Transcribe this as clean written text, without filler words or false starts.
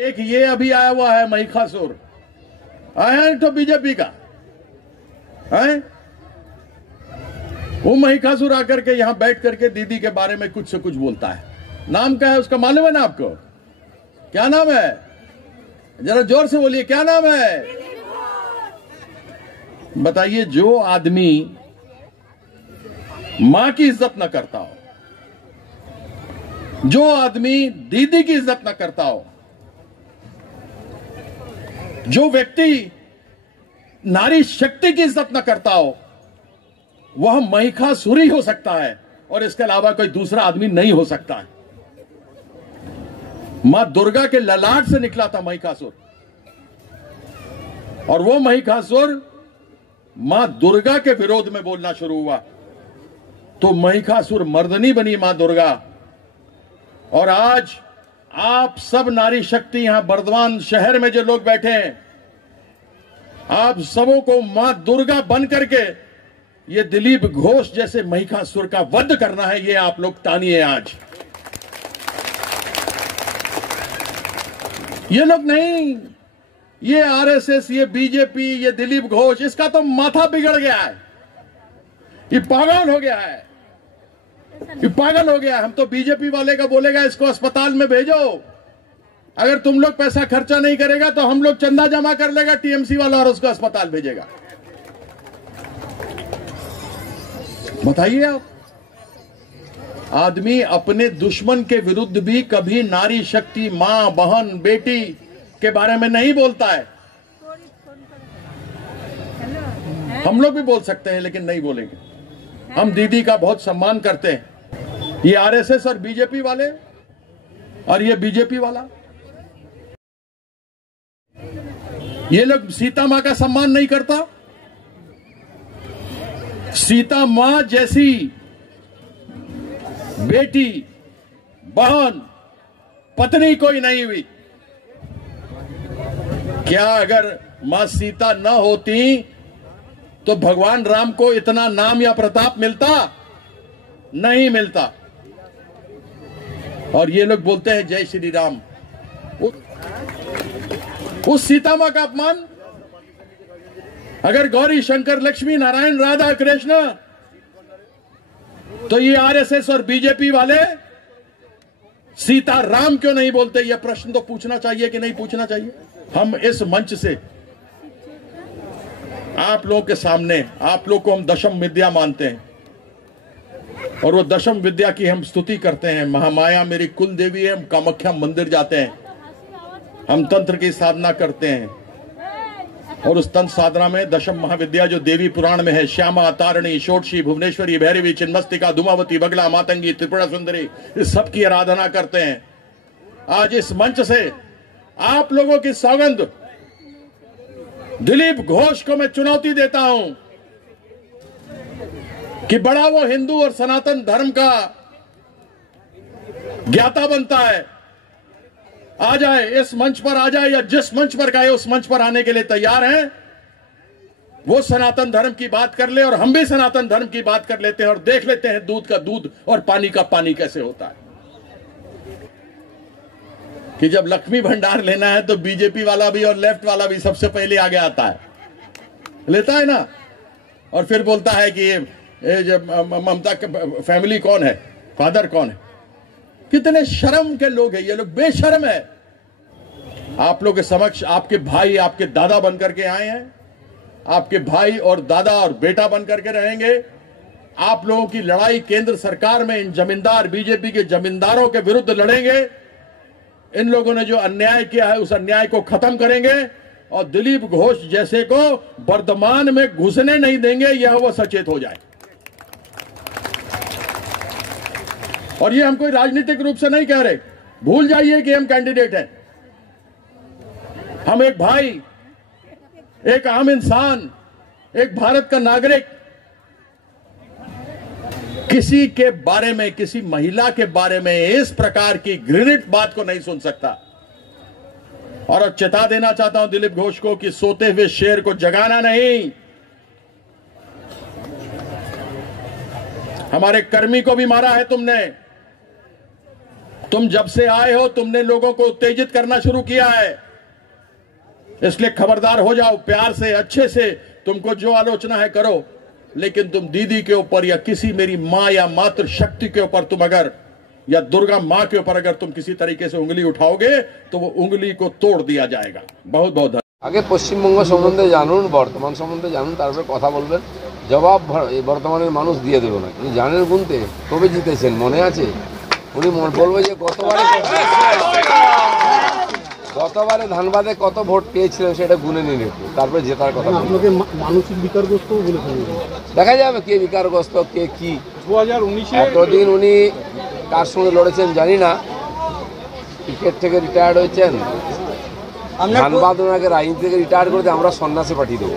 एक ये अभी आया हुआ है महिषासुर, आया है तो बीजेपी का है। वो महिषासुर आकर के यहां बैठ करके दीदी के बारे में कुछ से कुछ बोलता है। नाम क्या है उसका मालूम है ना आपको? क्या नाम है? जरा जोर से बोलिए, क्या नाम है? बताइए। जो आदमी मां की इज्जत न करता हो, जो आदमी दीदी की इज्जत न करता हो, जो व्यक्ति नारी शक्ति की इज्जत न करता हो, वह महिषासुर ही हो सकता है और इसके अलावा कोई दूसरा आदमी नहीं हो सकता है। मां दुर्गा के ललाट से निकला था महिषासुर, और वो महिषासुर मां दुर्गा के विरोध में बोलना शुरू हुआ तो महिषासुर मर्दनी बनी मां दुर्गा। और आज आप सब नारी शक्ति यहां बर्दवान शहर में जो लोग बैठे हैं, आप सबों को मां दुर्गा बन करके ये दिलीप घोष जैसे महिषासुर का वध करना है। ये आप लोग तानिए आज। ये लोग नहीं, ये आरएसएस, ये बीजेपी, ये दिलीप घोष, इसका तो माथा बिगड़ गया है। ये पागल हो गया है, ये पागल हो गया है। हम तो बीजेपी वाले का बोलेगा इसको अस्पताल में भेजो, अगर तुम लोग पैसा खर्चा नहीं करेगा तो हम लोग चंदा जमा कर लेगा टीएमसी वाला और उसको अस्पताल भेजेगा। बताइए आप। आदमी अपने दुश्मन के विरुद्ध भी कभी नारी शक्ति, मां, बहन, बेटी के बारे में नहीं बोलता है। हम लोग भी बोल सकते हैं लेकिन नहीं बोलेंगे। हम दीदी का बहुत सम्मान करते हैं। ये आरएसएस और बीजेपी वाले और ये बीजेपी वाला, ये लोग सीता मां का सम्मान नहीं करता। सीता मां जैसी बेटी, बहन, पत्नी कोई नहीं हुई। क्या अगर मां सीता न होती तो भगवान राम को इतना नाम या प्रताप मिलता? नहीं मिलता। और ये लोग बोलते हैं जय श्री राम। उस सीता मां का अपमान। अगर गौरी शंकर लक्ष्मी नारायण राधा कृष्ण, तो ये आरएसएस और बीजेपी वाले सीता राम क्यों नहीं बोलते? यह प्रश्न तो पूछना चाहिए कि नहीं पूछना चाहिए? हम इस मंच से आप लोगों के सामने, आप लोग को हम दशम विद्या मानते हैं और वो दशम विद्या की हम स्तुति करते हैं। महामाया मेरी कुल देवी है। हम कामाख्या मंदिर जाते हैं, हम तंत्र की साधना करते हैं और उस तंत्र साधना में दशम महाविद्या जो देवी पुराण में है, श्यामा, तारिणी, षोडशी, भुवनेश्वरी, भैरवी, चिन्मस्तिका, धूमावती, बगला, मातंगी, त्रिपुरा सुंदरी, इस सब की आराधना करते हैं। आज इस मंच से आप लोगों की सौगंध दिलीप घोष को मैं चुनौती देता हूं कि बड़ा वो हिंदू और सनातन धर्म का ज्ञाता बनता है, आ जाए, इस मंच पर आ जाए या जिस मंच पर गए उस मंच पर आने के लिए तैयार हैं। वो सनातन धर्म की बात कर ले और हम भी सनातन धर्म की बात कर लेते हैं और देख लेते हैं दूध का दूध और पानी का पानी कैसे होता है। कि जब लक्ष्मी भंडार लेना है तो बीजेपी वाला भी और लेफ्ट वाला भी सबसे पहले आगे आता है, लेता है ना, और फिर बोलता है कि ये जब ममता का फैमिली कौन है, फादर कौन है। कितने शर्म के लोग हैं ये लोग, बेशर्म है। आप लोग के समक्ष आपके भाई, आपके दादा बनकर के आए हैं, आपके भाई और दादा और बेटा बनकर के रहेंगे। आप लोगों की लड़ाई केंद्र सरकार में इन जमींदार, बीजेपी के जमींदारों के विरुद्ध लड़ेंगे। इन लोगों ने जो अन्याय किया है उस अन्याय को खत्म करेंगे और दिलीप घोष जैसे को वर्तमान में घुसने नहीं देंगे, यह वो सचेत हो जाए। और ये हम कोई राजनीतिक रूप से नहीं कह रहे, भूल जाइए कि हम कैंडिडेट हैं। हम एक भाई, एक आम इंसान, एक भारत का नागरिक किसी के बारे में, किसी महिला के बारे में इस प्रकार की घृणित बात को नहीं सुन सकता। और अब चेता देना चाहता हूं दिलीप घोष को कि सोते हुए शेर को जगाना नहीं। हमारे कर्मी को भी मारा है तुमने, तुम जब से आए हो तुमने लोगों को उत्तेजित करना शुरू किया है, इसलिए खबरदार हो जाओ। प्यार से, अच्छे से तुमको जो आलोचना है करो, लेकिन तुम दीदी के ऊपर या किसी मेरी मां या मातृ शक्ति के ऊपर तुम अगर, या दुर्गा मां के ऊपर अगर तुम किसी तरीके से उंगली उठाओगे तो वो उंगली को तोड़ दिया जाएगा। बहुत बहुत आगे पश्चिमबंग सम्बन्धे जानून, बर्तमान सम्बन्धे जानून, तारपरे कथा बोलबेन। जवाब बर्तमानेर मानुष दिए देबो ना। उনি জানেন গুনতে, কবে জিতেছেন মনে আছে? উনি বলবে যে গতবারে ধানবাদে কত ভোট পেয়েছিলেন সেটা গুনে নিন একটু, তারপরে জেতার কথা। আপনাকে মানসিক বিকারগ্রস্ত বলে দেখা যাবে কে বিকারগ্রস্ত কে কি। 2019-এ এতদিন উনি কার সঙ্গে লড়েছেন জানি না, ক্রিকেট থেকে রিটায়ার্ড হয়েছেন, ধানবাদ ওনাকে রাজনীতি থেকে রিটায়ার করে আমরা সন্ন্যাসে পাঠিয়ে দেবো।